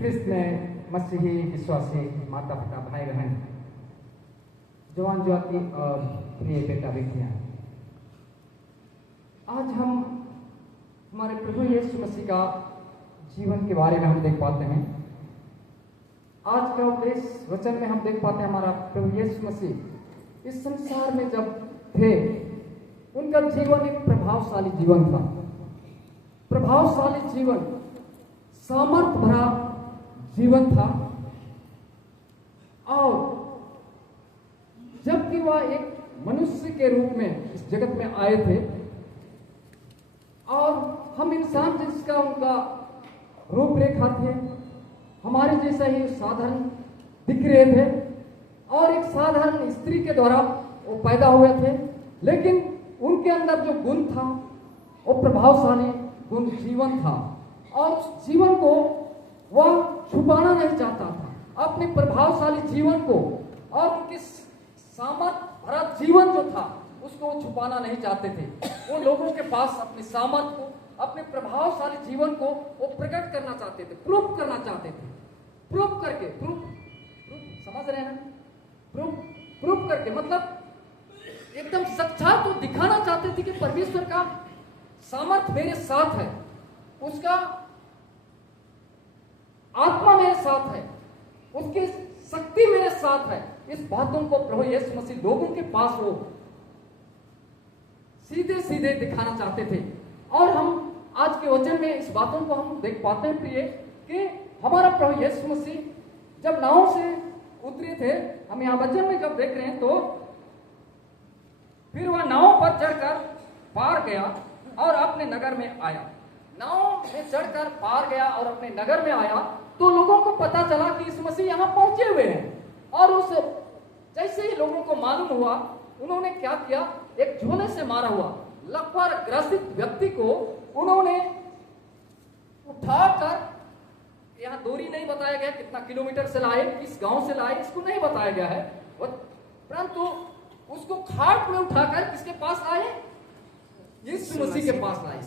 ख्रिस्त में मसीही विश्वासी माता पिता भाई बहन जवान ज्योति और प्रिय बेटा बेटियां, आज हम हमारे प्रभु यीशु मसीह का जीवन के बारे में हम देख पाते हैं। आज का उपदेश वचन में हम देख पाते हैं हमारा प्रभु यीशु मसीह इस संसार में जब थे, उनका जीवन एक प्रभावशाली जीवन था। प्रभावशाली जीवन, सामर्थ भरा जीवन था। और जबकि वह एक मनुष्य के रूप में इस जगत में आए थे और हम इंसान जिसका उनका रूपरेखा थे, हमारे जैसा ही साधारण दिख रहे थे और एक साधारण स्त्री के द्वारा वो पैदा हुए थे, लेकिन उनके अंदर जो गुण था वो प्रभावशाली गुण जीवन था। और उस जीवन को वह छुपाना नहीं चाहता था, अपने प्रभावशाली जीवन को और उनके सामर्थ भरा जीवन जो था उसको वो छुपाना नहीं चाहते थे। वो लोगों के पास अपने सामर्थ को, अपने प्रभावशाली जीवन को वो प्रकट करना चाहते थे, प्रूफ करना चाहते थे। प्रूफ करके, प्रूफ समझ रहे हैं ना? प्रूफ करके मतलब एकदम साक्षात तो दिखाना चाहते थे कि परमेश्वर का सामर्थ मेरे साथ है, उसका आत्मा मेरे साथ है, उसकी शक्ति मेरे साथ है। इस बातों को प्रभु यीशु मसीह लोगों के पास वो सीधे सीधे दिखाना चाहते थे। और हम आज के वचन में इस बातों को हम देख पाते हैं प्रिय कि हमारा प्रभु यीशु मसीह जब नाव से उतरे थे, हम यहाँ वचन में जब देख रहे हैं तो फिर वह नाव पर चढ़कर पार गया और अपने नगर में आया। नाव में चढ़कर पार गया और अपने नगर में आया तो लोगों को पता चला कि इस मसीह यहाँ पहुंचे हुए हैं। और उस जैसे ही लोगों को मालूम हुआ, उन्होंने क्या किया, एक झोले से मारा हुआ लकवा ग्रसित व्यक्ति को उन्होंने उठाकर, यहाँ दूरी नहीं बताया गया कितना किलोमीटर से लाए, किस गांव से लाए, इसको नहीं बताया गया है, परंतु उसको खाट में उठाकर किसके पास आए, यीशु मसीह के पास लाए।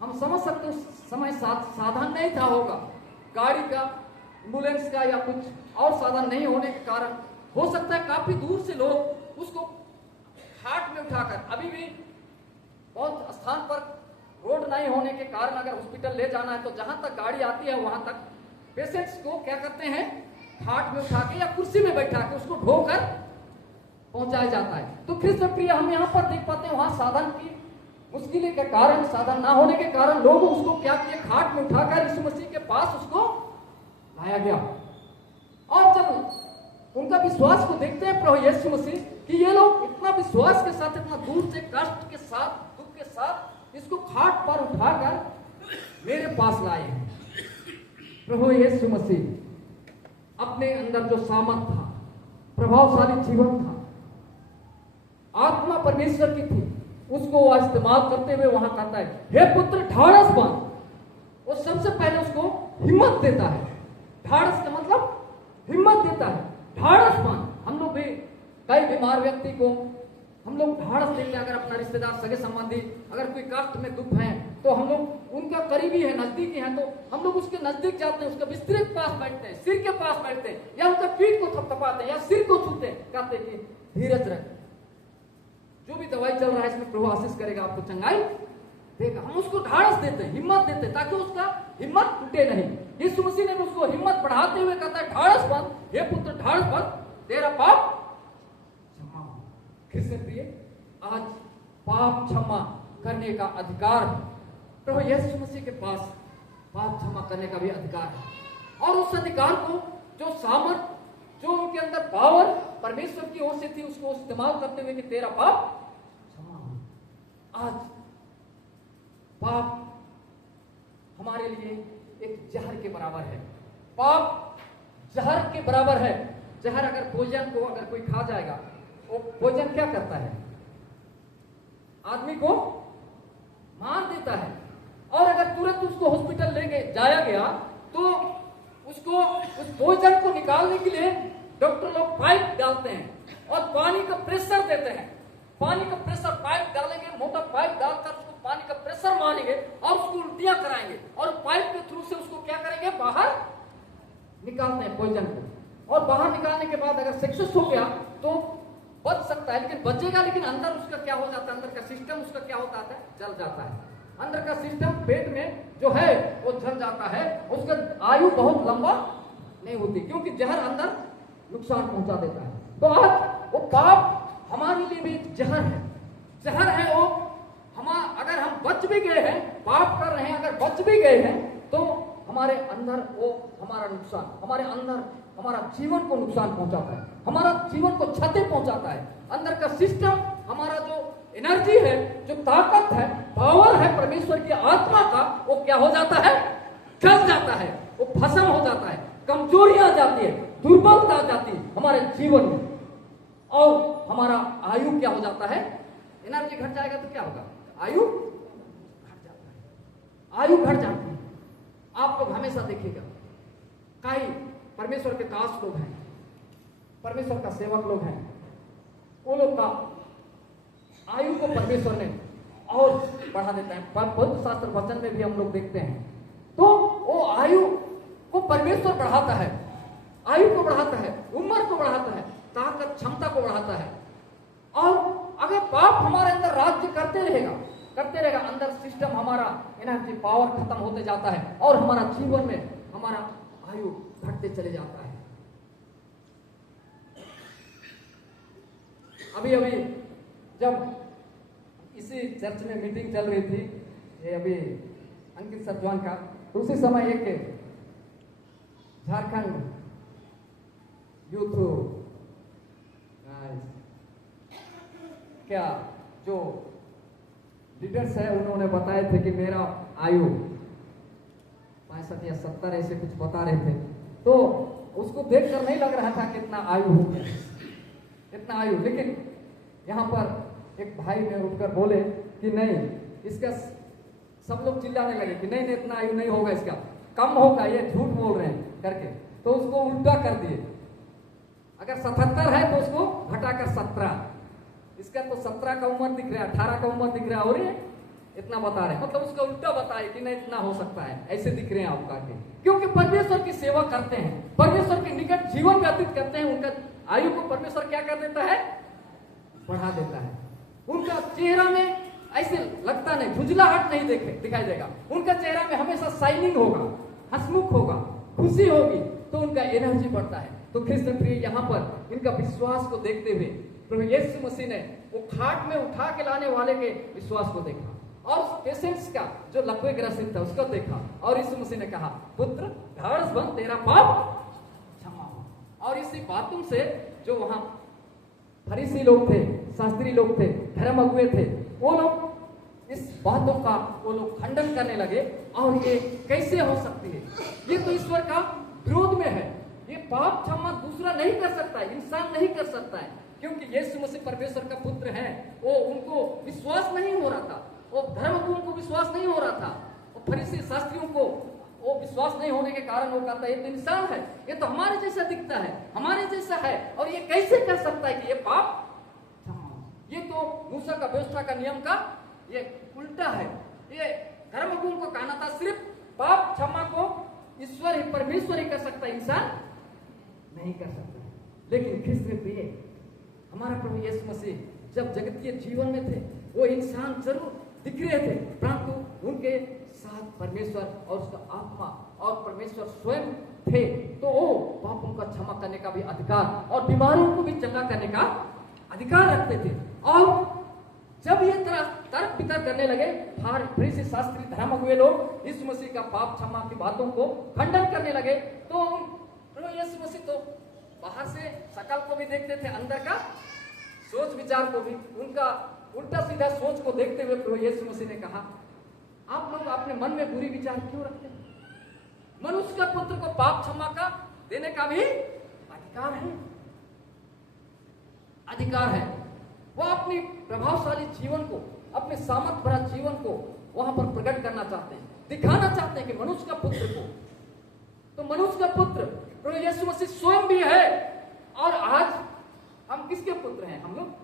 हम समझ सकते उस समय साधन नहीं था, होगा गाड़ी का, एम्बुलेंस का या कुछ और साधन नहीं होने के कारण हो सकता है काफी दूर से लोग उसको खाट में उठाकर, अभी भी बहुत स्थान पर रोड नहीं होने के कारण अगर हॉस्पिटल ले जाना है तो जहां तक गाड़ी आती है वहां तक पेशेंट्स को क्या करते हैं, खाट में उठा के या कुर्सी में बैठा के उसको ढोकर पहुंचाया जाता है। तो ख्रिस्त प्रिय हम यहाँ पर देख पाते हैं वहां साधन की मुश्किल के कारण, साधन ना होने के कारण लोग उसको क्या किए, खाट में उठाकर यीशु मसीह के पास उसको लाया गया। और जब उनका विश्वास को देखते हैं प्रभु यीशु मसीह कि ये लोग इतना विश्वास के साथ, इतना दूर से कष्ट के साथ, दुख के साथ इसको खाट पर उठाकर मेरे पास लाए हैं। प्रभु यीशु मसीह अपने अंदर जो सामर्थ था, प्रभावशाली जीवन था, आत्मा परमेश्वर की थी, उसको वह इस्तेमाल करते हुए वहां कहता है, हे पुत्र ढाढ़स बांध। वो सबसे पहले उसको हिम्मत देता है। ढाढ़स का मतलब हिम्मत देता है, ढाढ़स बांध। हम लोग भी कई बीमार व्यक्ति को हम लोग ढाढ़स देते हैं। अगर अपना रिश्तेदार, सगे संबंधी अगर कोई कष्ट में दुख है तो हम लोग उनका करीबी है, नजदीकी है, तो हम लोग उसके नजदीक जाते हैं, उसके बिस्तर के पास बैठते हैं, सिर के पास बैठते हैं, या उसका पीठ को थपथपाते हैं या सिर को छूते हैं, कहते हैं कि धीरज रख, जो भी दवाई चल रहा है इसमें प्रभु आशीष करेगा, आपको चंगाई देगा। हम उसको ढाढ़स देते हैं, हिम्मत देते हैं, ताकि उसका हिम्मत टूटे नहीं। यीशु मसीह ने उसको हिम्मत बढ़ाते हुए कहता है, ढाढ़स बांध, हे पुत्र ढाढ़स बांध, तेरा पाप क्षमा हो। ख्रिस्त प्रिय, आज पाप क्षमा करने का अधिकार प्रभु यीशु मसीह के पास पाप क्षमा करने का भी अधिकार है। और उस अधिकार को, जो सामर्थ, जो उनके अंदर पावर परमेश्वर की ओर से थी, उसको इस्तेमाल करते हुए कि तेरा पाप क्षमा हो। आज पाप हमारे लिए एक जहर के बराबर है। पाप जहर के बराबर है। जहर अगर भोजन को अगर कोई खा जाएगा, वो भोजन क्या करता है, आदमी को मार देता है। और अगर तुरंत उसको हॉस्पिटल ले जाया गया तो उसको उस भोजन को निकालने के लिए डॉक्टर लोग पाइप डालते हैं और पानी का प्रेशर देते हैं। पानी का प्रेशर पाइप डालेंगे, मोटा पाइप डालकर उसको पानी का प्रेशर मारेंगे और उसको उल्टियां कराएंगे और पाइप के थ्रू से उसको क्या करेंगे, बाहर निकालते हैं पॉइजन को, और बाहर निकालने के बाद अगर सक्सेस हो गया तो बच सकता है, लेकिन बचेगा, लेकिन अंदर उसका क्या हो जाता है, अंदर का सिस्टम उसका क्या होता है, जल जाता है। अंदर का सिस्टम पेट में जो है वो जल जाता है, उसका आयु बहुत लंबा नहीं होती, क्योंकि जहर अंदर नुकसान पहुंचा देता है। तो आज वो पाप हमारे लिए भी जहर है, जहर है वो। अगर हम बच भी गए हैं, पाप कर रहे हैं, अगर बच भी गए हैं, तो हमारे अंदर वो हमारा नुकसान, हमारे अंदर हमारा जीवन को नुकसान पहुंचाता है, हमारा जीवन को क्षति पहुंचाता है। अंदर का सिस्टम, हमारा जो एनर्जी है, जो ताकत है, पावर है परमेश्वर की आत्मा का, वो क्या हो जाता है, जल जाता है, वो भस्म हो जाता है, कमजोरियां आ जाती है, दुर्बलता आ जाती है हमारे जीवन में, और हमारा आयु क्या हो जाता है, एनर्जी घट जाएगा तो क्या होगा, आयु घट जाता है, आयु घट जाती है। आप लोग हमेशा देखिएगा, कई परमेश्वर के दास लोग हैं, परमेश्वर का सेवक लोग हैं, वो लोग का आयु को परमेश्वर ने और बढ़ा देता है। पवित्र शास्त्र वचन में भी हम लोग देखते हैं, तो वो आयु को परमेश्वर बढ़ाता है, आयु को बढ़ाता है, उम्र को बढ़ाता है, ताकत क्षमता को बढ़ाता है। और अगर पाप हमारे अंदर राज्य करते रहेगा, अंदर सिस्टम हमारा एनर्जी पावर खत्म होते जाता है, और हमारा जीवन में हमारा आयु घटते चले जाता है। अभी अभी जब इसी चर्च में मीटिंग चल रही थी, ये अभी अंकित सतवान का, तो उसी समय एक झारखंड यूथ क्या जो लीडर्स है, उन्होंने बताए थे कि मेरा आयु 65 या 70 ऐसे कुछ बता रहे थे। तो उसको देखकर नहीं लग रहा था कितना आयु हो गया, इतना आयु। लेकिन यहाँ पर एक भाई ने उठकर बोले कि नहीं, इसका, सब लोग चिल्लाने लगे कि नहीं इतना आयु नहीं होगा, इसका कम होगा, ये झूठ बोल रहे हैं करके। तो उसको उल्टा कर दिए, अगर 77 है तो उसको घटाकर 17, इसका तो 17 का उम्र दिख रहा है, 18 का उम्र दिख रहा है, और ये इतना बता रहे हैं, मतलब उसका उल्टा बताए कि नहीं इतना हो सकता है, ऐसे दिख रहे हैं आपका के। क्योंकि परमेश्वर की सेवा करते हैं, परमेश्वर के निकट जीवन व्यतीत करते हैं, उनका आयु को परमेश्वर क्या कर देता है, बढ़ा देता है। उनका चेहरा में ऐसे लगता नहीं, झुंझलाहट नहीं दिखाई देगा, उनका चेहरा में हमेशा शाइनिंग होगा, हंसमुख होगा, खुशी होगी, तो उनका एनर्जी बढ़ता है। तो कृष्ण प्रिय यहाँ पर इनका विश्वास को देखते हुए प्रभु यीशु मसीह ने वो खाट में उठा के लाने वाले के विश्वास को देखा, और पेशेंट्स का जो लकवे ग्रसित था उसको देखा, और यीशु मसीह ने कहा, पुत्र ढाढ़स बन, तेरा पाप क्षमा हो। और इसी बातों से जो वहां फरीसी लोग थे, शास्त्री लोग थे, धर्म अगुए थे, वो लोग इस बातों का वो लोग खंडन करने लगे, और ये कैसे हो सकती है, ये तो ईश्वर का विरोध में है, ये पाप क्षमा दूसरा नहीं कर सकता है, इंसान नहीं कर सकता है। क्योंकि यीशु मसीह परमेश्वर का पुत्र है, वो उनको विश्वास नहीं हो रहा था, वो धर्मगुरुओं को विश्वास नहीं हो रहा था, वो फरीसी शास्त्रियों को वो विश्वास नहीं होने के कारण वो कहता है ये तो इंसान है, ये तो हमारे जैसा दिखता है, हमारे जैसा है, और ये कैसे कर सकता है कि ये पाप, ये तो मूसा का व्यवस्था का नियम का ये उल्टा है। ये धर्मगुरुओं को कहना था सिर्फ पाप क्षमा को ईश्वर ही, परमेश्वर ही कर सकता है, इंसान नहीं कर सकता। लेकिन कृष्ण प्रिय हमारा प्रभु यीशु मसीह जब जगतीय जीवन में थे, वो इंसान जरूर दिख रहे थे, परंतु उनके साथ परमेश्वर और उसका आत्मा और परमेश्वर स्वयं थे, तो वो पापों का क्षमा करने का भी अधिकार और बीमारों को भी चंगा करने का अधिकार रखते थे। और जब ये तर्क वितर्क करने लगे, फरीसी शास्त्री धर्म हुए लोग यीशु मसीह का पाप क्षमा की बातों को खंडन करने लगे, तो प्रभु यीशु मसीह तो बाहर से शकल को भी देखते थे, अंदर का सोच विचार को भी, उनका उल्टा सीधा सोच को देखते हुए प्रभु यीशु मसीह ने कहा, आप लोग अपने मन में बुरी विचार क्यों रखते हैं? मनुष्य का पुत्र को पाप क्षमा का देने का भी अधिकार है, अधिकार है। वो अपनी प्रभावशाली जीवन को, अपने सामर्थ भरा जीवन को वहां पर प्रकट करना चाहते हैं, दिखाना चाहते हैं कि मनुष्य का पुत्र को, तो मनुष्य का पुत्र प्रभु यीशु मसीह स्वयं भी है। और आज हम किसके पुत्र हैं? हम लोग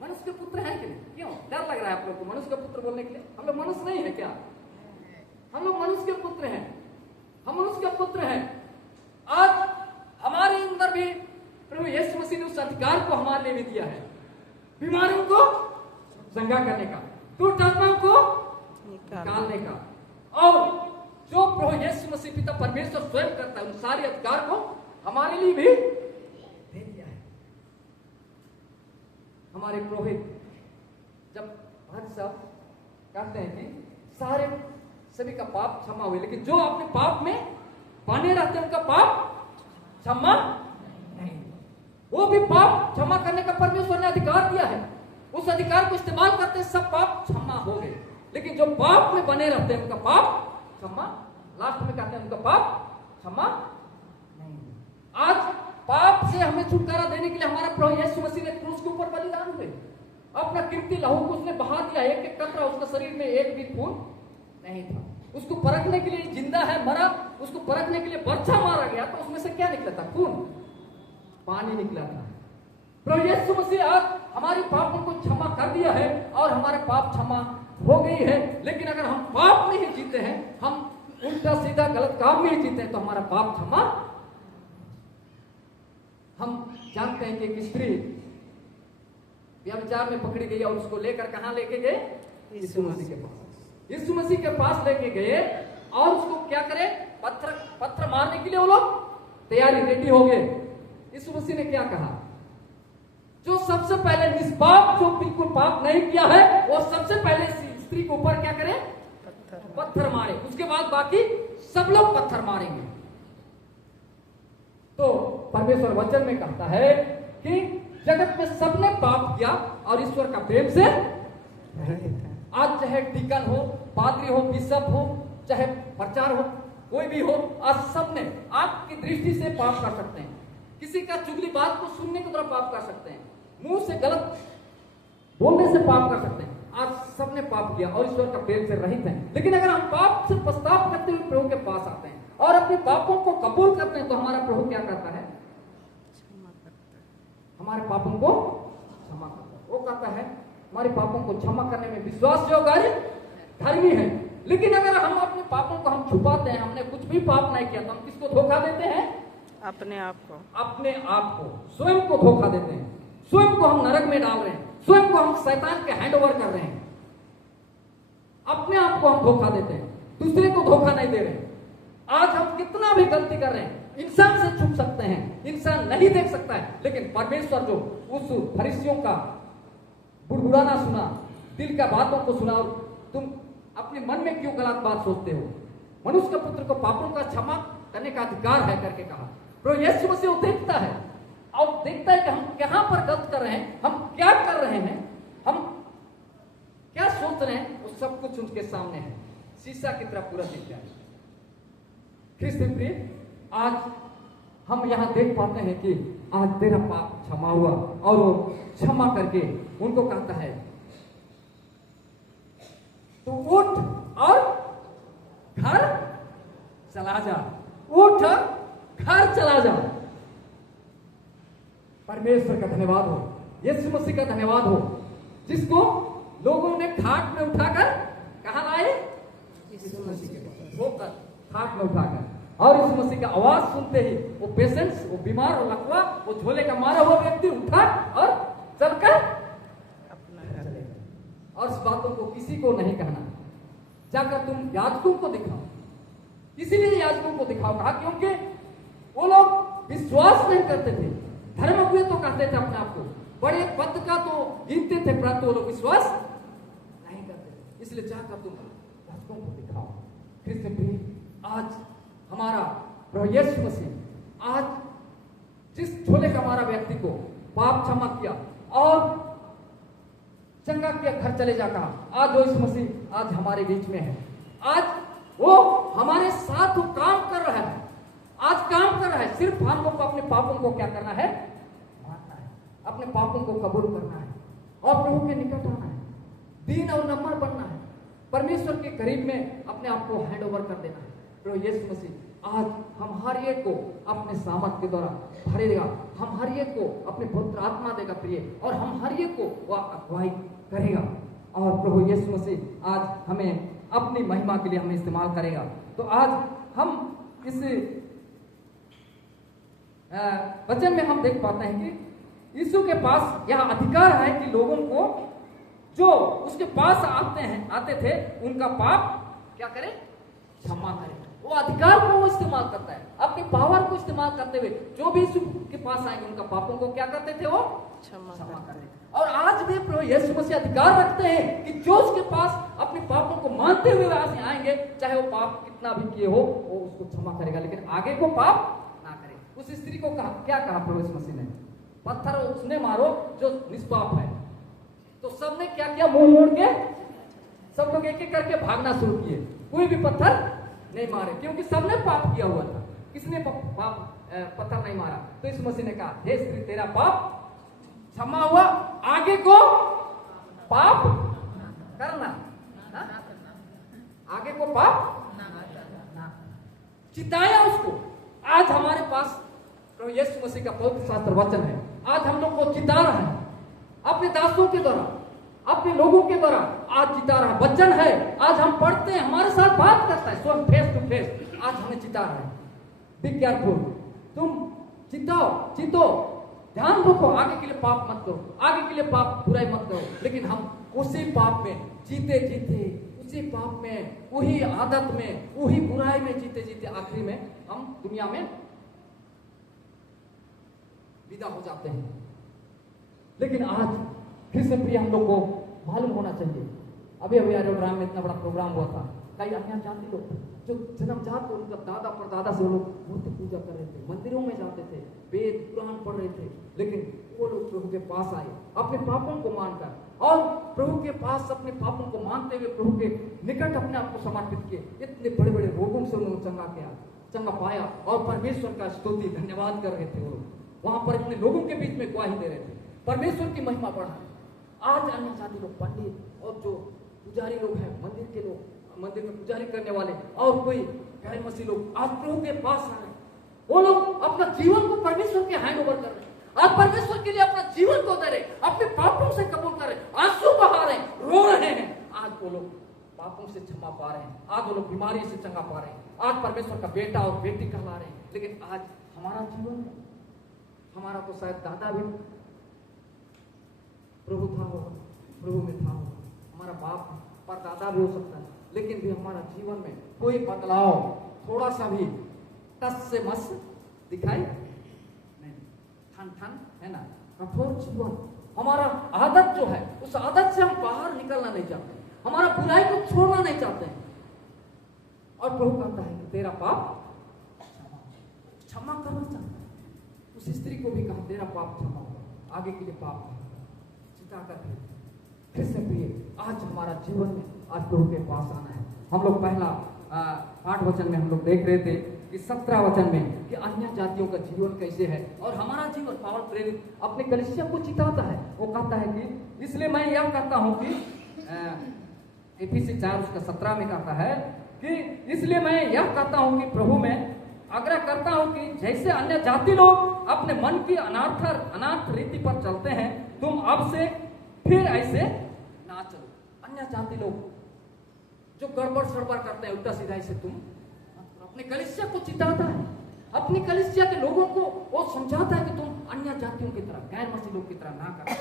मनुष्य के पुत्र हैं कि नहीं? क्यों डर लग रहा है आप लोग को मनुष्य का पुत्र बोलने के लिए? हम लोग मनुष्य नहीं है क्या? हम लोग मनुष्य के पुत्र हैं। पुत्र हैं। आज हमारे अंदर भी प्रभु यीशु मसीह ने उस अधिकार को हमारे लिए भी दिया है, बीमारियों को चंगा करने का, दुष्ट आत्माओं को निकालने का। और जो प्रभु यीशु मसीह पिता परमेश्वर स्वयं करता है, उन सारे अधिकार को हमारे लिए भी दे दिया है। हमारे पुरोहित जब भाई साहब कहते हैं कि सारे सभी का पाप क्षमा हुए, लेकिन जो अपने पाप में बने रहते हैं उनका पाप क्षमा नहीं। वो भी पाप क्षमा करने का परमेश्वर ने अधिकार दिया है, उस अधिकार को इस्तेमाल करते हैं, सब पाप क्षमा हो गए। लेकिन जो पाप में बने रहते हैं उनका पाप क्षमा, लास्ट में कहते हैं उनका पाप क्षमा नहीं। आज पाप से हमें छुटकारा देने के लिए हमारा प्रभु यीशु मसीह ने क्रूस के ऊपर बलिदान हुए, अपना कीमती लहू को उसने बहा दिया, एक एक कतरा उसका शरीर में एक भी खून नहीं था। उसको परखने के लिए जिंदा है मरा, उसको परखने के लिए बर्छा मारा गया, तो उसमें से क्या निकला था? खून, पानी निकला था। प्रभु यीशु मसीह आज हमारे पापों को क्षमा कर दिया है और हमारे पाप क्षमा हो गई है। लेकिन अगर हम पाप में ही जीते हैं, हम उल्टा सीधा गलत काम में ही जीते हैं, तो हमारा पाप क्षमा। हम जानते हैं कि एक स्त्री व्यभिचार में पकड़ी गई और उसको लेकर कहां लेके गए? यीशु मसीह के पास। यीशु मसीह के पास लेके गए और उसको क्या करे? पत्थर मारने के लिए वो लोग तैयारी रेडी हो गए। यीशु मसीह ने क्या कहा? जो सबसे पहले निष्पाप, जो बिल्कुल पाप नहीं किया है, वो सबसे पहले स्त्री के ऊपर क्या करे? पत्थर मारे। उसके बाद बाकी सब लोग पत्थर मारेंगे। तो परमेश्वर वचन में कहता है कि जगत में सबने पाप किया और ईश्वर का प्रेम से आज चाहे डीकन हो, पादरी हो, बिशप हो, चाहे प्रचार हो, कोई भी हो, आज सबने आपकी दृष्टि से पाप कर सकते हैं। किसी का चुगली बात को सुनने की तरफ पाप कर सकते हैं, मुंह से गलत बोलने से पाप कर सकते हैं। आज सबने पाप किया और ईश्वर का प्रेम से रहित हैं। लेकिन अगर हम पाप से पश्चाताप करते हुए प्रभु के पास आते हैं और अपने पापों को कबूल करते हैं, तो हमारा प्रभु क्या करता है? हमारे पापों को क्षमा करता है। वो कहता है हमारे पापों को क्षमा करने में विश्वास योग्य धर्मी है। लेकिन अगर हम अपने पापों को हम छुपाते हैं, हमने कुछ भी पाप नहीं किया, तो हम किसको धोखा देते हैं? अपने आप को। अपने आप को, स्वयं को धोखा देते हैं। स्वयं को हम नरक में डाल रहे हैं, स्वयं को हम शैतान के हैंड ओवर कर रहे हैं। अपने आप को हम धोखा देते हैं, दूसरे को धोखा नहीं दे रहे हैं। आज हम कितना भी गलती कर रहे हैं, इंसान से छुप सकते हैं, इंसान नहीं देख सकता है, लेकिन परमेश्वर जो उस फरीसियों का बुड़बुड़ाना सुना, दिल का बातों को सुना, और तुम अपने मन में क्यों गलत बात सोचते हो? मनुष्य के पुत्र को पापों का क्षमा करने का अधिकार है करके कहा। प्रभु यीशु मसीह देखता है और देखता है कि हम कहां पर गलत कर रहे हैं, हम क्या कर रहे हैं, हम क्या सोच रहे हैं, वो सब कुछ उनके सामने है, शीशा की तरह पूरा दिख जाए। ख्रिस्त प्रिय, आज हम यहां देख पाते हैं कि आज तेरा पाप क्षमा हुआ और वो क्षमा करके उनको कहता है तो उठ और घर चला जा, उठ घर चला जा। परमेश्वर का धन्यवाद हो, यीशु मसीह का धन्यवाद हो, जिसको लोगों ने खाट में उठाकर कहां लाए? यीशु मसीह के पास होकर खाट में उठाकर, और यीशु मसीह का आवाज सुनते ही वो पेशेंट्स, वो बीमार, वो लकवा, वो झोले का मारा हुआ व्यक्ति उठा और चलकर अपना घर चले गए। और इस बातों को किसी को नहीं कहना, जाकर तुम याजकों को दिखाओ। इसीलिए याजकों को दिखाओ कहा, क्योंकि वो लोग विश्वास नहीं करते थे। धर्म हुए तो कहते थे अपने आप को, बड़े पद का तो गिनते थे, परंतु वो लोग विश्वास नहीं करते थे। इसलिए जाकर तुम याजकों को दिखाओ। ख्रिस्त प्रिय, आज हमारा प्रभु यीशु मसीह आज जिस झोले का हमारा व्यक्ति को पाप क्षमा किया और चंगा किया, घर चले जा कहा, आज वो यीशु मसीह आज हमारे बीच में है। आज वो हमारे साथ वो काम कर रहा है, आज काम कर रहा है। सिर्फ हम लोग को अपने पापों को क्या करना है? मानना है, अपने पापों को कबूल करना है और प्रभु के निकट आना है, दीन और नम्र बनना है, परमेश्वर के करीब में अपने आप को हैंड ओवर कर देना है। प्रभु यीशु मसीह आज हम हर एक को अपने सामर्थ के द्वारा भरेगा, हम हर एक को अपने पवित्र आत्मा देगा प्रिय, और हम हर एक को वह अगुवाई करेगा। और प्रभु यीशु मसीह आज हमें अपनी महिमा के लिए हमें इस्तेमाल करेगा। तो आज हम इस वचन में हम देख पाते हैं कि यीशु के पास यह अधिकार है कि लोगों को जो उसके पास आते थे उनका पाप क्या करे, क्षमा करे। वो अधिकार को वो इस्तेमाल करता है, अपनी पावर को इस्तेमाल करते हुए जो भी यीशु के पास आएंगे उनका पापों को क्या करते थे, वो क्षमा करे। और आज भी प्रभु यीशु मसीह अधिकार रखते हैं कि जो उसके पास अपने पापों को मानते हुए आज आएंगे, चाहे वो पाप कितना भी किए हो, वो उसको क्षमा करेगा, लेकिन आगे को पाप ना करे। उस स्त्री को क्या कहा प्रभु यीशु मसीह ने, पत्थर उसने मारो जो निष्पाप है। तो सबने क्या किया, मुंह मोड़ के सब लोग एक एक करके भागना शुरू किए, कोई भी पत्थर नहीं मारे, क्योंकि सबने पाप किया हुआ था। किसने पत्थर नहीं मारा? तो इस मसीह ने कहा, हे स्त्री तेरा पाप क्षमा हुआ, आगे को पाप करना, आगे को पाप ना। चिताया उसको। आज हमारे पास प्रभु यीशु मसीह का पवित्र शास्त्र वचन है, आज हम लोग को चिता रहा है अपने दासों के द्वारा, अपने लोगों के द्वारा आज चिता रहा है। वचन है, आज हम पढ़ते हैं, हमारे साथ बात करता है स्वयं फेस टू फेस, आज हमें चिता रहा है। बी केयरफुल, तुम चितो, ध्यान रखो, आगे के लिए पाप मत करो, आगे के लिए पाप बुराई मत करो। लेकिन हम उसी पाप में जीते उसी पाप में, वही आदत में, वही बुराई में जीते आखिरी में हम दुनिया में विदा हो जाते हैं। लेकिन आज फिर से प्रिय हम लोग को मालूम होना चाहिए, अभी एरोड्राम में इतना बड़ा प्रोग्राम हुआ था, कई अन्य जाति लोग जो जन्मजात को उनका दादा परदादा से वो लोग मूर्ति पूजा कर रहे थे, मंदिरों में जाते थे, वेद पुराण पढ़ रहे थे, लेकिन वो लोग प्रभु के पास आए अपने पापों को मानकर, और प्रभु के पास अपने पापों को मानते हुए प्रभु के निकट अपने आप को समर्पित किए। इतने बड़े बड़े रोगों से उन्होंने चंगा पाया और परमेश्वर का स्तुति धन्यवाद कर रहे थे। वो लोग वहां पर अपने लोगों के बीच में गवाही दे रहे थे, परमेश्वर की महिमा बढ़ा। आज अन्य जाति लोग, पंडित और जो पुजारी लोग हैं, मंदिर के लोग, मंदिर में पुजारी करने वाले और कोई गैर मसीह लोग आज प्रभु के पास आ रहे, वो लोग अपना जीवन को परमेश्वर के हैंड ओवर कर रहे, आज परमेश्वर के लिए अपना जीवन को दे रहे, अपने पापों से कबूल कर रहे, आंसू बहा रहे, रो रहे हैं। आज वो लोग पापों से क्षमा पा रहे हैं, आज वो लोग बीमारी से चंगा पा रहे हैं, आज परमेश्वर का बेटा और बेटी कहला रहे हैं। लेकिन आज हमारा जीवन में, हमारा तो शायद दादा भी प्रभु था होगा, प्रभु में था होगा, हमारा बाप परदादा भी हो सकता है, लेकिन भी हमारा जीवन में कोई बदलाव थोड़ा सा भी टस से मस दिखाई नहीं, ठन है ना, कठोर जीवन। हमारा आदत जो है, उस आदत से हम बाहर निकलना नहीं चाहते, हमारा बुराई को छोड़ना नहीं चाहते हैं। और प्रभु कहता है कि तेरा पाप क्षमा करना चाहता है। उस स्त्री को भी कहा तेरा पाप क्षमा हो, आगे के लिए पाप चिता कर। फिर से प्रिय, आज हमारा जीवन में आज प्रभु के पास आना है। हम लोग पहला 8 वचन में हम लोग देख रहे थे कि 17 वचन में कि अन्य जातियों का जीवन कैसे है, और हमारा जीवन पावल प्रेरित अपने कलीसिया को चिताता है। वो कहता है कि इसलिए मैं यह कहता हूं कि एफिसी 4 उसका 17 में कहता है कि इसलिए मैं यह कहता हूं कि प्रभु में आग्रह करता हूं कि जैसे अन्य जाति लोग अपने मन की अनार्थ रीति पर चलते हैं, तुम अब से फिर ऐसे ना चलो। अन्य जाति लोग जो गड़बड़ सड़बड़ करते हैं, उल्टा सीधा, से तुम अपने कलीसिया को चिताता है, अपनी कलीसिया के लोगों को वो समझाता है कि तुम अन्य जातियों की तरह, गैर मसीह लोग की तरह ना करो।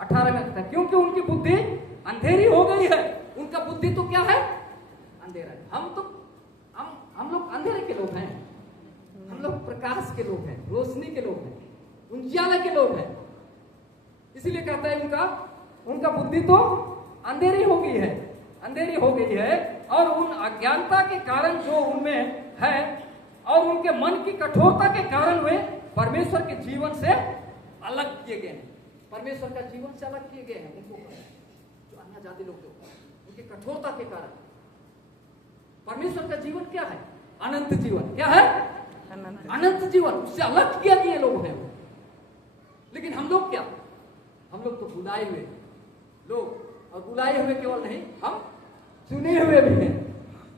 18 में कहता है क्योंकि उनकी बुद्धि अंधेरी हो गई है। उनका बुद्धि तो क्या है? अंधेरा है। हम लोग अंधेरे के लोग हैं, हम लोग प्रकाश के लोग हैं, रोशनी के लोग हैं, उजियाले के लोग हैं। इसीलिए कहता है उनका बुद्धि तो अंधेरी हो गई है, और उन अज्ञानता के कारण जो उनमें है और उनके मन की कठोरता के कारण वे परमेश्वर के जीवन से अलग किए गए हैं। परमेश्वर का जीवन से अलग किए गए हैं उनको, जो अन्य जाति लोग उनकी कठोरता के कारण। परमेश्वर का जीवन क्या है? अनंत जीवन। क्या है? अनंत जीवन। उससे अलग किया गए लोग हैं। लेकिन हम लोग क्या? हम लोग तो बुलाए हुए लोग, और बुलाए हुए केवल नहीं, हम चुने हुए भी हैं।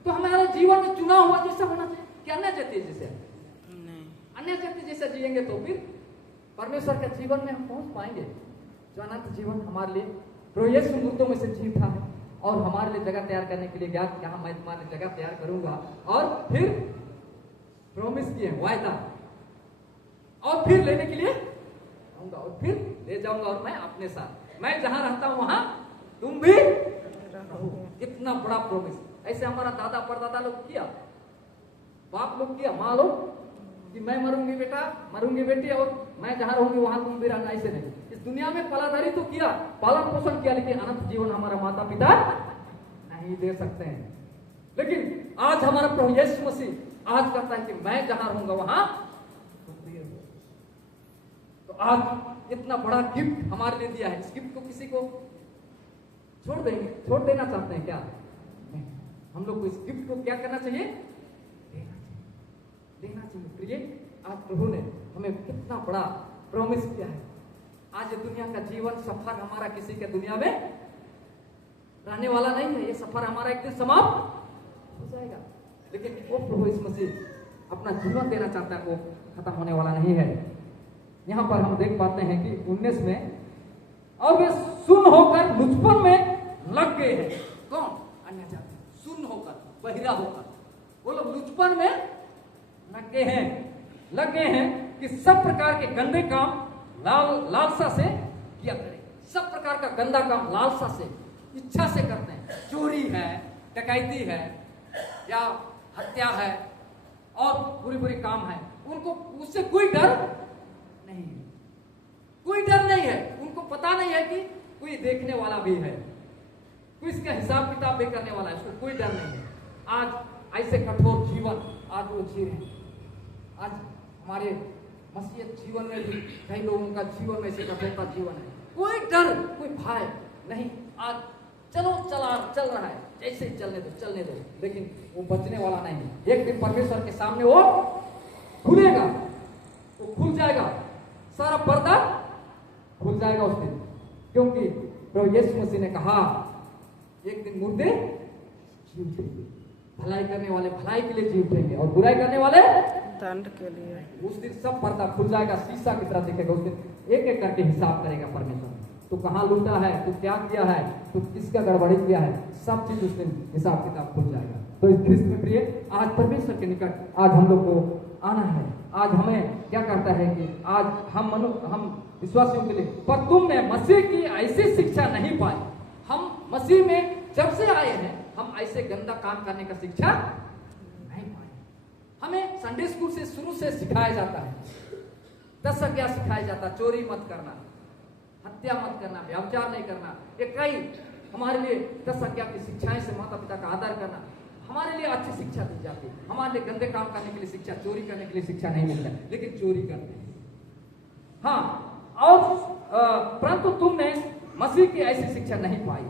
तो हमारा जीवन में चुना हुआ जैसा होना चाहिए। क्या अन्य जाति जैसे? अन्य जाति जैसा जिएंगे तो फिर परमेश्वर के जीवन में हम पहुंच पाएंगे, जो अनंत जीवन हमारे लिए प्रभु यीशु मुर्दों में से जीता है और हमारे लिए जगह तैयार करने के लिए गया। यहाँ मैं तुम्हारे लिए जगह तैयार करूंगा और फिर प्रॉमिस किए, वायदा, और फिर लेने के लिए आऊंगा और फिर ले जाऊंगा और मैं अपने साथ, मैं जहां रहता हूं वहां तुम भी रहो। इतना बड़ा प्रॉमिस। ऐसे हमारा दादा परदादा लोग किया, बाप लोग किया, माँ लोग, कि मैं मरूंगी बेटा, मरूंगी बेटी, और मैं जहां रहूंगी वहां तुम भी रहना। ऐसे नहीं, इस दुनिया में पलाधारी तो किया, पालन पोषण किया, लेकिन अनंत जीवन हमारा माता पिता नहीं दे सकते हैं। लेकिन आज हमारा प्रभु यीशु मसीह आज कहता है कि मैं जहां रहूंगा वहां तुम भी रहो। तो आज इतना बड़ा गिफ्ट हमारे लिए दिया है, इस गिफ्ट को किसी को छोड़ देंगे, छोड़ देना चाहते हैं क्या? नहीं, हम लोग को इस गिफ्ट को क्या करना चाहिए? देना चाहिए। प्रिय, आज प्रभु ने हमें कितना बड़ा प्रॉमिस किया है। आज ये दुनिया का जीवन सफर हमारा किसी के दुनिया में रहने वाला नहीं है, ये सफर हमारा एक दिन समाप्त हो जाएगा। लेकिन वो प्रभु यीशु मसीह अपना जीवन देना चाहता है, वो खत्म होने वाला नहीं है। यहाँ पर हम देख पाते हैं कि 19 में, और वे सुन होकर लुचपन में लग गए हैं। कौन? अन्य जाति। सुन होकर, बहिरा होकर, वो लोग लुचपन में लग गए हैं कि सब प्रकार के गंदे काम लालसा से किया करें। सब प्रकार का गंदा काम लालसा से, इच्छा से करते हैं। चोरी है, डकैती है, या हत्या है, और बुरी बुरी काम है। उनको उससे कोई डर नहीं है, कोई डर नहीं है। उनको पता नहीं है कि कोई देखने वाला भी है, कोई इसका हिसाब किताब भी करने वाला है, उसको कोई डर नहीं है। आज ऐसे कठोर जीवन आज वो जी रहे हैं। आज हमारे मसीहत जीवन में भी कई लोगों का जीवन में से कठोरता जीवन है, कोई डर, कोई भय नहीं। आज चल रहा है, जैसे चलने दो, लेकिन वो बचने वाला नहीं। एक दिन परमेश्वर के सामने वो खुलेगा, वो खुल जाएगा, सारा पर्दा खुल जाएगा उस दिन। क्योंकि प्रभु यीशु मसीह ने कहा, एक दिन मुर्दे जी उठेंगे, भलाई करने वाले भलाई के लिए जी उठेंगे, और बुराई करने वाले दंड के लिए। उस दिन सब पर्दा खुल जाएगा, शीशा की तरह दिखेगा। उस दिन एक एक करके हिसाब करेगा परमेश्वर। तू कहाँ लूटा है, तू क्या किया है, तू किसका गड़बड़ी किया है, सब चीज उस दिन हिसाब किताब खुल जाएगा। तो इस ख्रिस्त में प्रिय, आज परमेश्वर के निकट आज हम लोग को आना है। आज हमें क्या कहता है कि आज हम विश्वासियों के लिए, पर तुमने मसीह की ऐसी शिक्षा नहीं पाई। हम मसीह में जब से आए हैं, हम ऐसे गंदा काम करने का शिक्षा नहीं पाए। हमें संडे स्कूल से शुरू से सिखाया जाता है, 10 आज्ञा सिखाया जाता है, चोरी मत करना, हत्या मत करना, व्यभिचार नहीं करना। ये कई हमारे लिए 10 आज्ञा की शिक्षाएं से माता पिता का आदर करना हमारे लिए अच्छी शिक्षा दी जाती है। हमारे लिए गंदे काम करने के लिए शिक्षा, चोरी करने के लिए शिक्षा नहीं मिलता, लेकिन चोरी करते हैं। हाँ, और परंतु तुमने मसीह की ऐसी शिक्षा नहीं पाई,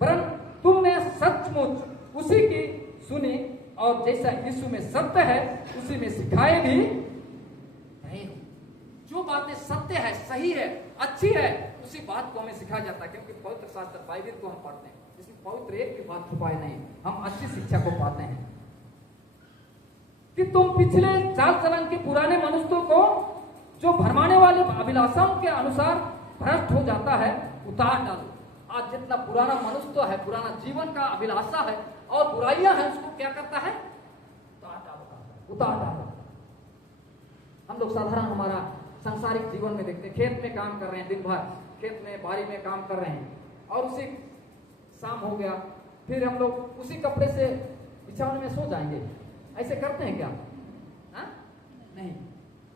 परंतु तुमने सचमुच उसी की सुनी, और जैसा यीशु में सत्य है उसी में सिखाए भी नहीं। जो बातें सत्य है, सही है, अच्छी है, उसी बात को हमें सिखाया जाता है। क्योंकि पवित्र शास्त्र बाइबल को हम पढ़ते हैं, इसमें पवित्र एक भी बात छुपाए नहीं, हम अच्छी शिक्षा को पाते हैं। कि तुम पिछले चाल चलन के पुराने मनुष्यों को, जो भरमाने वाले अभिलाषाओं के अनुसार भ्रष्ट हो जाता है, उतार डालो। आज जितना पुराना मनुष्य है, पुराना जीवन का अभिलाषा है और बुराइयां हैं, उसको क्या करता है? उतार डालो। हम लोग साधारण हमारा सांसारिक जीवन में देखते हैं, खेत में काम कर रहे हैं, दिन भर खेत में बाड़ी में काम कर रहे हैं, और उसी शाम हो गया, फिर हम लोग उसी कपड़े से बिछौने में सो जाएंगे। ऐसे करते हैं क्या? हा? नहीं,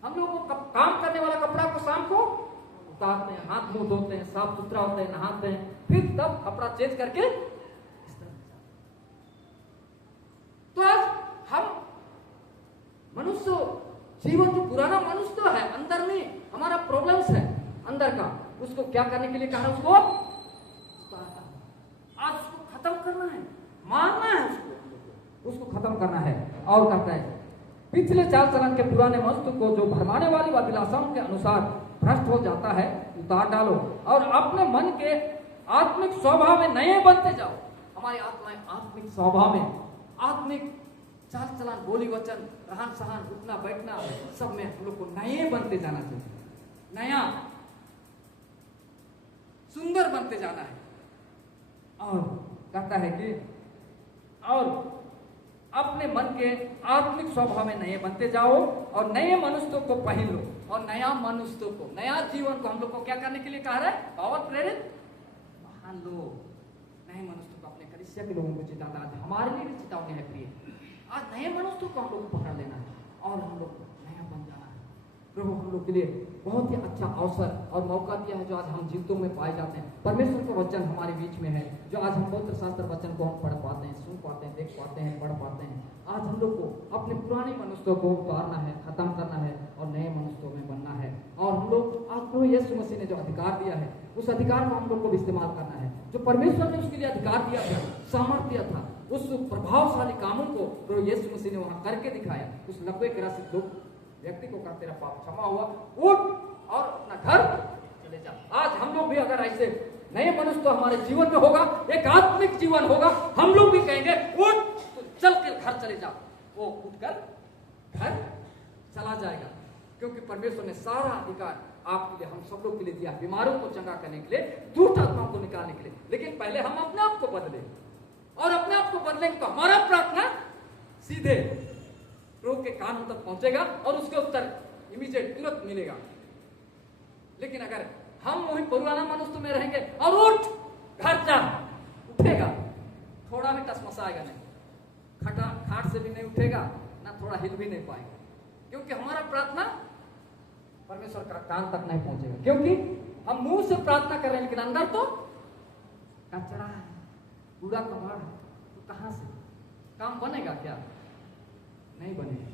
हम लोग वो काम करने वाला कपड़ा को शाम को उतारते हैं, हाथ मुंह धोते हैं, साफ सुथरा होते हैं, नहाते हैं, फिर तब कपड़ा चेंज करके। तो आज हम मनुष्य जीवन, जो पुराना मनुष्य है, अंदर में हमारा प्रॉब्लम्स है अंदर का, उसको क्या करने के लिए कहा? उसको आज उसको खत्म करना है, मारना है, उसको खत्म करना है। और कहता है, पिछले चाल चलन के पुराने मनुष्य को, जो भरमाने वाली अभिलाषाओं के अनुसार भ्रष्ट हो जाता है, उतार डालो, और अपने मन के आत्मिक स्वभाव में नए बनते जाओ। हमारी आत्माएं आत्मिक स्वभाव में, आत्मिक चाल चलन, बोली वचन, रहन सहन, उठना बैठना, सब में हम लोग को नए बनते जाना चाहिए, नया सुंदर बनते जाना है। और कहता है कि अपने मन के आत्मिक स्वभाव में नए बनते जाओ और नए मनुष्यों को पहन लो, और नया मनुष्यों को, नया जीवन को हम लोग को क्या करने के लिए कहा है? पावर प्रेरित मान लो। नए मनुष्यों को अपने कलीसिया के लोगों को चिताता, आज हमारे लिए भी चेतावनी है प्रिय। आज नए मनुष्यों को हम लोग को पकड़ लेना है और हम लोग नया बन जाना है। प्रभु हम लोग के लिए बहुत ही अच्छा अवसर और मौका दिया है, जो आज हम जीवितों में पाए जाते हैं। परमेश्वर का वचन हमारे बीच में है, जो आज हम पवित्र शास्त्र वचन को हम पढ़ पाते हैं, सुन पाते हैं, देख पाते हैं, पढ़ पाते हैं। आज हम लोग को अपने पुराने मनुष्यों को उतारना है, खत्म करना है और नए मनुष्यों में बनना है। और हम लोग आज प्रभु यीशु मसीह ने जो अधिकार दिया है, उस अधिकार को हम लोग को इस्तेमाल करना है। जो परमेश्वर ने उसके लिए अधिकार दिया था, सामर्थ्य दिया था, उस प्रभावशाली कामों को प्रभु यीशु मसीह ने वहां करके दिखाया। उस 90 के राशि लोग व्यक्ति को कहा तेरा पाप क्षमा हुआ, उठ और अपना घर चले जा। आज हम लोग भी अगर ऐसे नए मनुष्य तो हमारे जीवन में होगा, एक आत्मिक जीवन होगा, हम लोग भी कहेंगे उठ तो चल के घर चले जा। वो उठकर घर चला जाएगा, क्योंकि परमेश्वर ने सारा अधिकार आपके लिए, हम सब लोग के लिए दिया, बीमारों को चंगा करने के लिए, दुष्ट आत्माओं को निकालने के लिए। लेकिन पहले हम अपने आप को बदले, और अपने आप को बदलेंगे तो हमारा प्रार्थना सीधे प्रभु के कान तक पहुंचेगा और उसके उत्तर इमीडिएट तुरंत मिलेगा। लेकिन अगर हम वही पुराना मनुष्य में रहेंगे और उठ घर जा, उठेगा, थोड़ा भी टसमसाएगा नहीं, खाट से भी नहीं उठेगा, ना थोड़ा हिल भी नहीं पाएगा, क्योंकि हमारा प्रार्थना परमेश्वर का कान तक नहीं पहुंचेगा। क्योंकि हम मुंह से प्रार्थना कर रहे हैं, लेकिन अंदर तो कचरा है, कूड़ा कबाड़ है, तो कहां से काम बनेगा? क्या नहीं बनेगा।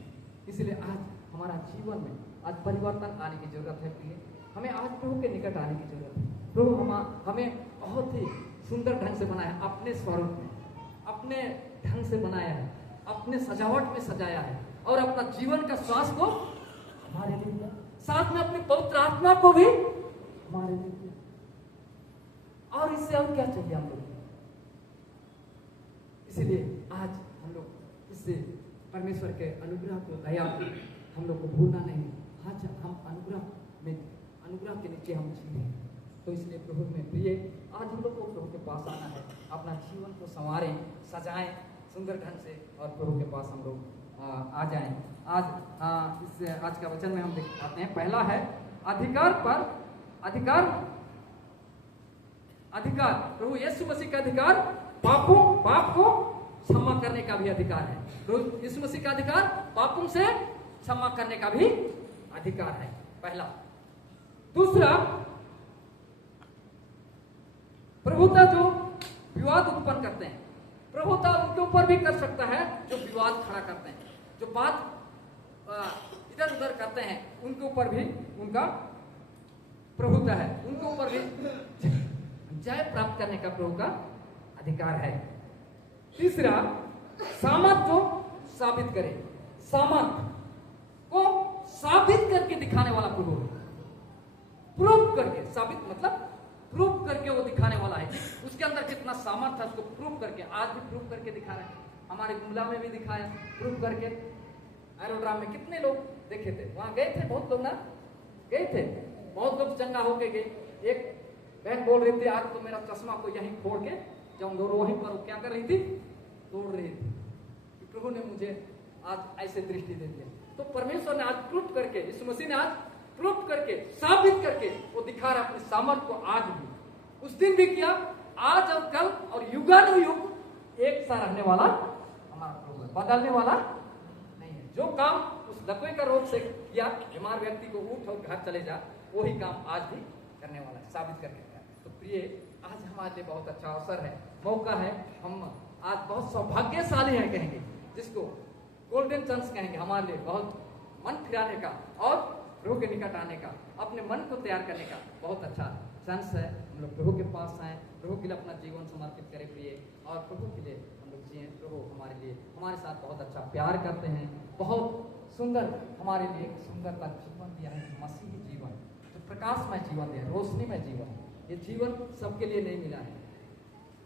इसलिए आज हमारा जीवन में आज परिवर्तन आने की जरूरत है प्रिय। हमें आज प्रभु के निकट आने की जरूरत है। प्रभु हमें बहुत ही सुंदर ढंग से बनाया है, अपने स्वरूप में, अपने ढंग से बनाया है, अपने सजावट में सजाया है, और अपना जीवन का श्वास को हमारे लिए दिया, साथ में अपनी पवित्र आत्मा को भी हमारे लिए दिया। और इससे और क्या चाहिए हम लोग? इसलिए आज हम लोग इससे परमेश्वर के अनुग्रह को, दया को हम लोग को भूलना नहीं। आज हम अनुग्रह के नीचे हम जी रहे हैं, तो इसलिए प्रभु में प्रिय आज हम लोग को प्रभु के पास आना है, अपना जीवन को संवारें, सजाएं सुंदर ढंग से, और प्रभु के पास हम लोग आ जाएं। आज का वचन में हम देख पाते हैं, पहला है अधिकार प्रभु यीशु मसीह का अधिकार, पाप को क्षमा करने का भी अधिकार है। प्रभु यीशु मसीह का अधिकार पापों से क्षमा करने का भी अधिकार है, पहला। दूसरा, प्रभुता जो विवाद उत्पन्न करते हैं, प्रभुता उनके ऊपर भी कर सकता है जो विवाद खड़ा करते हैं, जो बात इधर उधर करते हैं, उनके ऊपर भी उनका प्रभुता है, उनके ऊपर भी जय प्राप्त करने का प्रभु का अधिकार है। तीसरा, सामर्थ जो साबित करे, सामर्थ को साबित करके दिखाने वाला प्रभु है। प्रूफ करके, साबित मतलब प्रूफ करके वो दिखाने वाला है, उसके अंदर कितना सामर्थ है उसको प्रूफ करके। आज भी प्रूफ करके दिखा रहे हैं, हमारे गुमला में भी दिखाया प्रूफ करके। एरोड्राम में कितने लोग देखे थे, वहां गए थे, बहुत लोग ना गए थे, बहुत लोग चंगा होके गए। एक बहन बोल रही थी, आज तो मेरा चश्मा को यहीं खोल के जब दोनों वहीं पर क्या कर रही थी, तोड़ रही थी, कि प्रभु ने मुझे आज ऐसे दृष्टि दे दिया। तो परमेश्वर ने आज प्रूफ करके, यीशु मसीह ने आज प्रूफ करके, साबित करके वो दिखा रहा अपने सामर्थ को। आज भी, उस दिन भी किया, आज और कल और युगानुयुग एक सा रहने वाला हमारा प्रभु है, बदलने वाला नहीं है। जो काम उस लकवे का रोग से किया, बीमार व्यक्ति को उठ और घर चले जा, वही काम आज भी करने वाला है, साबित करके। तो प्रिय, आज हमारे लिए बहुत अच्छा अवसर है, मौका है। हम आज बहुत सौभाग्यशाली हैं कहेंगे, जिसको गोल्डन चांस कहेंगे हमारे लिए, बहुत मन फिराने का और प्रभु के निकट आने का, अपने मन को तैयार करने का बहुत अच्छा चांस है। हम लोग प्रभु के पास आए, प्रभु के लिए अपना जीवन समर्पित करें प्रिय, और प्रभु के लिए हम लोग जिए। प्रभु हमारे लिए, हमारे साथ बहुत अच्छा प्यार करते हैं, बहुत सुंदर हमारे लिए सुंदरता जीवन दिया है, मसीही जीवन, जो प्रकाशमय जीवन दिया, रोशनीमय जीवन। ये जीवन सबके लिए नहीं मिला है,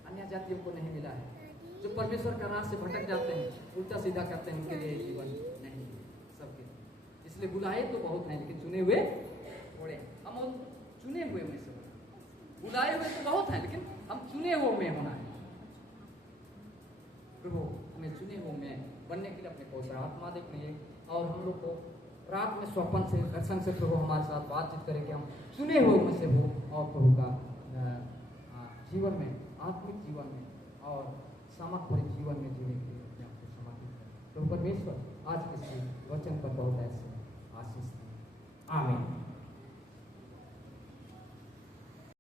अन्य जातियों को नहीं मिला है। जो परमेश्वर का राह से भटक जाते हैं, उल्टा सीधा करते हैं, उनके लिए जीवन नहीं है सबके। इसलिए बुलाए तो बहुत हैं, लेकिन चुने हुए थोड़े। हम चुने हुए में से, बुलाए हुए तो बहुत हैं, लेकिन हम चुने हुए में होना है। प्रभु हमें चुने हुए में बनने के लिए अपने पवित्र आत्मा दे प्रिय, और हम लोग को रात में स्वप्न से दर्शन से प्रभु हमारे साथ बातचीत करें कि हम चुने हुए में से हो और प्रभु का जीवन में, आत्मिक जीवन में और सामर्थ भरे जीवन में जीने के लिए अपने आपको समर्पित करें। तो परमेश्वर आज के वचन पर बहुत ऐसे आशीष दें। आमीन।